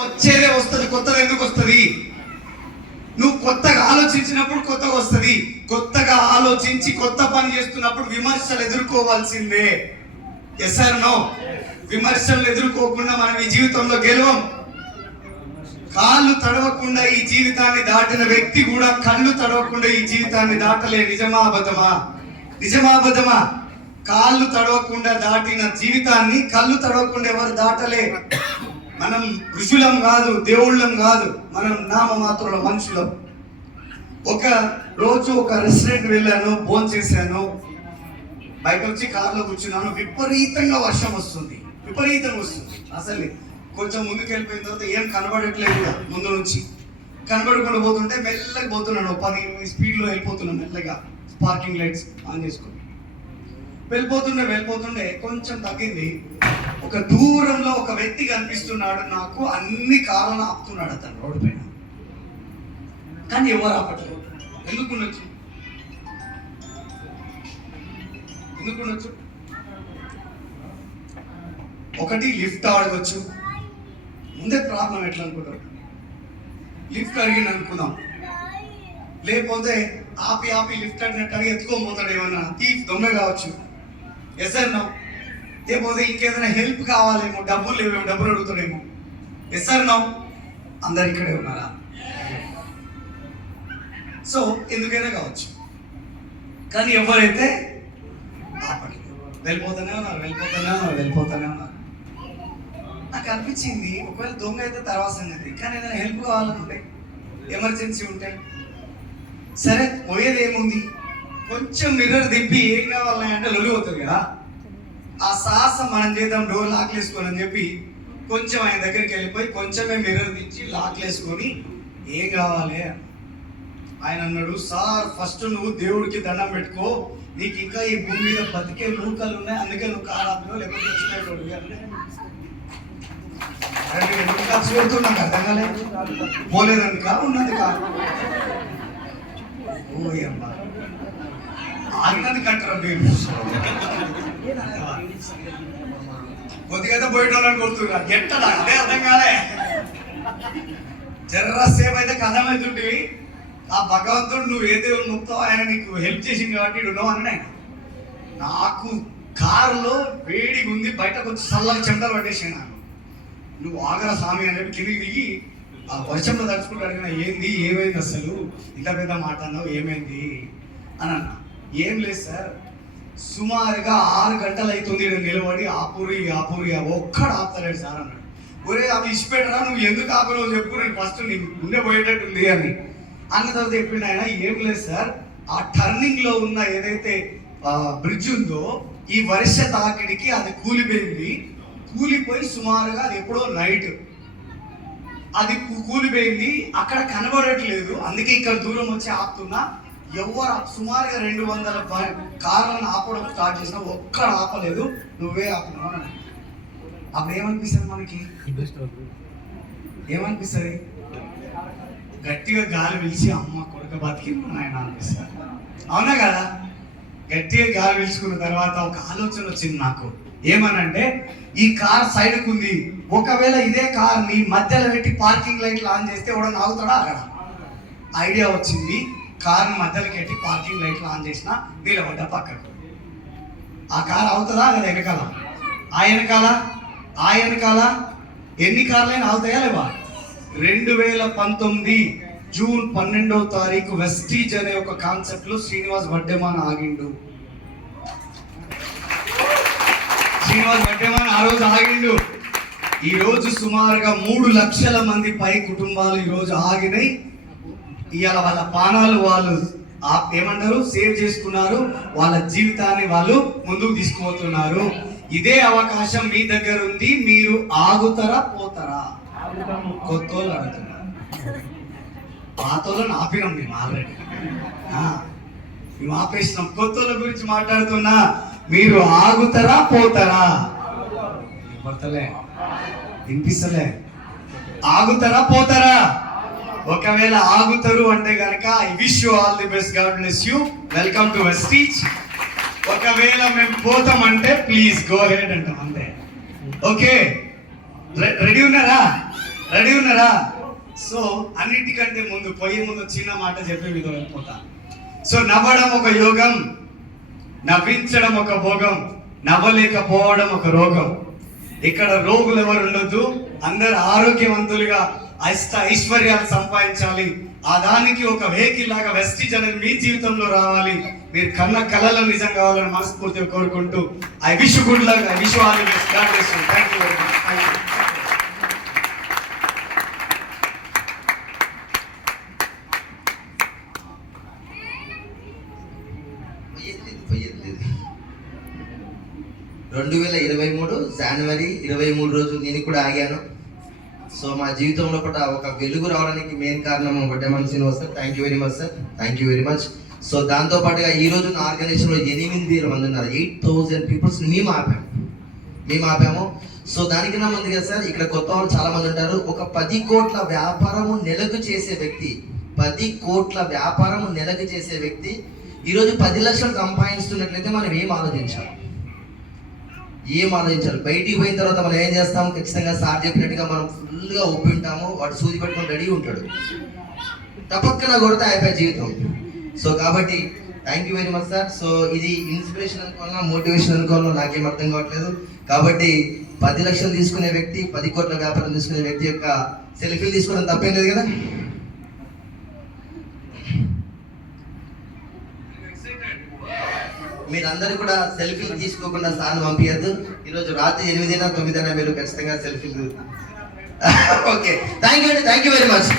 వచ్చేదే వస్తుంది కొత్తది ఎందుకు వస్తుంది? నువ్వు కొత్తగా ఆలోచించినప్పుడు కొత్తగా వస్తుంది. కొత్తగా ఆలోచించి కొత్త పని చేస్తున్నప్పుడు విమర్శలు ఎదుర్కోవాల్సిందే. ఎస్ ఆర్ నో విమర్శలు ఎదుర్కోకుండా మనం ఈ జీవితంలో గెలవం. కాళ్ళు తడవకుండా ఈ జీవితాన్ని దాటిన వ్యక్తి కూడా కళ్ళు తడవకుండా ఈ జీవితాన్ని దాటలే. నిజమా అబద్ధమా? నిజమా అబద్ధమా? కాళ్ళు తడవకుండా దాటిన జీవితాన్ని కళ్ళు తడవకుండా ఎవరు దాటలే? మనం ఋషులం కాదు దేవుళ్ళం కాదు మనం నామమాత్రుల మనుషులం. ఒక రోజు ఒక రెస్టారెంట్ వెళ్ళాను భోజనం చేశాను. బయట వచ్చి కార్లో కూర్చున్నాను. విపరీతంగా వర్షం వస్తుంది. విపరీతంగా వస్తుంది. అసలు కొంచెం ముందుకు వెళ్ళిపోయిన తర్వాత ఏం కనబడట్లేదు ముందు నుంచి. కనబడకుండా పోతుంటే మెల్లగా పోతున్నాను. పది స్పీడ్లో వెళ్ళిపోతున్నాను మెల్లగా. పార్కింగ్ లైట్స్ ఆన్ చేసుకుని. వెళ్ళిపోతుండే వెళ్ళిపోతుండే కొంచెం తగ్గింది. ఒక దూరంలో ఒక వ్యక్తి కనిపిస్తున్నాడు నాకు అన్ని కాలను ఆపుతున్నాడు అతను రోడ్డు పైన. కానీ ఎవరు ఆపట్లేదు? ఎందుకు ఉండొచ్చు ఎందుకు ఉండొచ్చు ఒకటి లిఫ్ట్ అడగచ్చు ముందే ప్రాబ్లం ఎట్లా అనుకుంటాడు లిఫ్ట్ అడిగింది అనుకుందాం. లేకపోతే ఆపి ఆపి లిఫ్ట్ అడిగినట్టు అడిగి ఎత్తుకొని పోతాడు ఏమన్నా? తీ దొంగ కావచ్చు. ఎస్ అన్నా లేకపోతే ఇంకేదైనా హెల్ప్ కావాలేమో డబ్బులు లేవేమో డబ్బులు అడుగుతాడేమో. ఎస్ నో అందరు ఇక్కడే ఉన్నారా? సో ఎందుకైనా కావచ్చు. కానీ ఎవరైతే ఆపట్లేదు వెళ్ళిపోతానే ఉన్నారు వెళ్ళిపోతానే ఉన్నారు వెళ్ళిపోతానే ఉన్నారు. నాకు అనిపించింది ఒకవేళ దొంగ అయితే తర్వాత సంగతి. కానీ ఏదైనా హెల్ప్ కావాలనుంటే ఎమర్జెన్సీ ఉంటే సరే పోయేది ఏముంది కొంచెం మిర్రర్ దింపి ఏం కావాలని అంటే లొలి అవుతుంది కదా. ఆ సాహసం మనం చేద్దాం డోర్ లాక్లేసుకొని అని చెప్పి కొంచెం ఆయన దగ్గరికి వెళ్ళిపోయి కొంచెమే మిర్రర్ తెచ్చి లాక్లేసుకొని ఏం కావాలి? ఆయన అన్నాడు సార్ ఫస్ట్ నువ్వు దేవుడికి దండం పెట్టుకో. నీకు ఇంకా ఈ భూమి మీద బతికే నూకలు ఉన్నాయి. అందుకే నువ్వు కారాలు లేకపోతే వచ్చినట్టు అన్నాడు. అరే అర్థం కాలేదు ఉన్నది కా ఓ అమ్మ ఆగినది కట్టరా మీరు కొద్దిగా పోయేటోళ్ళని కొడుతున్నా ఎట్టడా? అదే అర్థం కాలే. జర్ర సేపు అయితే కథమవుతుంటివి ఆ భగవంతుడు నువ్వు ఏ దేవుడు నొప్పుతావు ఆయన నీకు హెల్ప్ చేసింది కాబట్టి ఇడు ఉన్నావు అన్నాడు నాకు కారులో వేడిగా ఉంది బయటకు వచ్చి చల్లగా చెమటలు పట్టేసాను నాకు నువ్వు ఆగరా స్వామి అని కిందికి దిగి ఆ వర్షంలో తడుచుకుంటూ అడిగిన ఏంది ఏమైంది అసలు? ఇంత పెద్ద మాట అన్నావు ఏమైంది? అని అన్న. ఏం లేదు సార్. సుమారుగా ఆరు గంటలు అవుతుంది నిలబడి ఆపూరి ఆపూరి ఒక్కడు ఆపుతలేడు సార్ అన్నాడు. ఒరే అవి ఇచ్చిపెట్టరా? నువ్వు ఎందుకు ఆపలేవు చెప్పు నేను ఫస్ట్ నీ గుండె పోయేటట్టుంది అని. అన్న తర్వాత చెప్పిండు ఆయన ఏం లేదు సార్. ఆ టర్నింగ్లో ఉన్న ఏదైతే బ్రిడ్జ్ ఉందో ఈ వర్ష తాకిడికి అది కూలిపోయింది. కూలిపోయి సుమారుగా అది ఎప్పుడో నైట్ అది కూలిపోయింది. అక్కడ కనబడట్లేదు. అందుకే ఇక్కడ దూరం వచ్చి ఆపుతున్నా. ఎవరు సుమారుగా రెండు వందల కార్లను ఆపడం స్టార్ట్ చేసినా ఒక్కడ ఆపలేదు. నువ్వే ఆపినావు అని అప్పుడు ఏమనిపిస్తుంది మనకి? ఏమనిపిస్తుంది? గట్టిగా గాలి పిలిచి అమ్మ కొడుక బతికింది ఆయన అనిపిస్తుంది. అవునా కదా? గట్టిగా గాలి పిలుచుకున్న తర్వాత ఒక ఆలోచన వచ్చింది నాకు. ఏమనంటే ఈ కార్ సైడ్కు ఉంది ఒకవేళ ఇదే కార్ని మధ్యలో పెట్టి పార్కింగ్ లైట్లు ఆన్ చేస్తే కూడా ఆగుతాడా? అక్కడ ఐడియా వచ్చింది. కార్ మధ్యలోకి పెట్టి పార్కింగ్ లైట్లు ఆన్ చేసిన నిలబడ్డ పక్కకు. ఆ కార్ అవుతుందా కదా వెనకాల. ఆ వెనకాల? ఆ వెనకాల? ఎన్ని కార్లైనా అవుతాయా లేవా? రెండు వేల పంతొమ్మిది జూన్ పన్నెండవ తారీఖు వెస్టీజ్ అనే ఒక కాన్సెప్ట్లో శ్రీనివాస్ వడ్డెమాన్ ఆగిండు. శ్రీనివాస్ భట్టేమని ఆ రోజు ఆగిండు. ఈ రోజు సుమారుగా మూడు లక్షల మంది పై కుటుంబాలు ఈ రోజు ఆగినాయి ఇవాళ వాళ్ళ పానాలు వాళ్ళు ఆ- ఏమంటారు? సేవ్ చేసుకున్నారు. వాళ్ళ జీవితాన్ని వాళ్ళు ముందుకు తీసుకుపోతున్నారు. ఇదే అవకాశం మీ దగ్గర ఉంది. మీరు ఆగుతారా పోతారా? కొత్త అడుగుతున్నారు. పాతోళ్ళని ఆపినాం మేము ఆల్రెడీ. మేము ఆపేసినాం. కొత్తోళ్ళ గురించి మాట్లాడుతున్నా. మీరు ఆగుతారా పోతారా? పడతలే వినిపిస్తలే. ఆగుతారా పోతారా? ఒకవేళ ఆగుతారు అంటే కనుక I wish you all the best. God bless you. Welcome to వెస్టీచ్ ఒకవేళ మేము పోతామంటే ప్లీజ్ గో హెడ్ అంటాం అంతే. ఓకే. రెడీ ఉన్నారా? రెడీ ఉన్నారా? సో అన్నిటికంటే ముందు పోయే ముందు చిన్న మాట చెప్పి మీతో వెళ్ళిపోతా సో నవ్వడం ఒక యోగం. నవ్వించడం ఒక భోగం నవ్వలేకపోవడం ఒక రోగం. ఇక్కడ రోగులు ఎవరు ఉండొద్దు అందరు ఆరోగ్యవంతులుగా అష్ట ఐశ్వర్యాలు సంపాదించాలి. ఆ దానికి ఒక వెహికల్ లాగా వెస్టిజ్ అనేది మీ జీవితంలో రావాలి. మీరు కన్న కళలు నిజం కావాలని మనస్ఫూర్తిగా కోరుకుంటూ I wish good luck I wish all God bless you. Thank you very much thank you పోయేది, పోయేది. రెండు వేల ఇరవై మూడు జనవరి ఇరవై మూడు రోజు నేను కూడా ఆగాను. సో మా జీవితంలో కూడా ఒక వెలుగు రావడానికి మెయిన్ కారణం Vaddaman Srinivas sir. Thank you very much sir thank you very much so దాంతో పాటుగా ఈ రోజు నా ఆర్గనైజేషన్లో ఎనిమిది వేల మంది ఉన్నారు. ఎయిట్ థౌజండ్ పీపుల్స్ మేము ఆపాము మేము ఆపాము. సో దానికన్నా ముందుగా సార్ ఇక్కడ కొత్త వాళ్ళు చాలా మంది ఉంటారు. ఒక పది కోట్ల వ్యాపారము నెలకు చేసే వ్యక్తి పది కోట్ల వ్యాపారము నెలకు చేసే వ్యక్తి ఈరోజు పది లక్షలు సంపాదిస్తున్నట్లయితే మనం ఏం ఆలోచించాలి? ఏం ఆలోచించాలి బయటికి పోయిన తర్వాత మనం ఏం చేస్తాం? ఖచ్చితంగా సార్ చెప్పినట్టుగా మనం ఫుల్గా ఒప్పి ఉంటాము. వాడు సూది పెట్టుకొని రెడీ ఉంటాడు. తప్పక్కన కొడితే అయిపోయి జీవితం. సో కాబట్టి thank you very much sir so ఇది ఇన్స్పిరేషన్ అనుకోవాలన్నా మోటివేషన్ అనుకోవాలన్నా నాకేం అర్థం కావట్లేదు. కాబట్టి పది లక్షలు తీసుకునే వ్యక్తి పది కోట్ల వ్యాపారం తీసుకునే వ్యక్తి యొక్క సెల్ఫీలు తీసుకోవడం తప్పేం లేదు కదా? మీరందరూ కూడా సెల్ఫీలు తీసుకోకుండా సార్ని పంపించద్దు ఈరోజు రాత్రి ఎనిమిదిన తొమ్మిదిన మీరు ఖచ్చితంగా సెల్ఫీలు. ఓకే. థ్యాంక్ యూ అండి. Thank you very much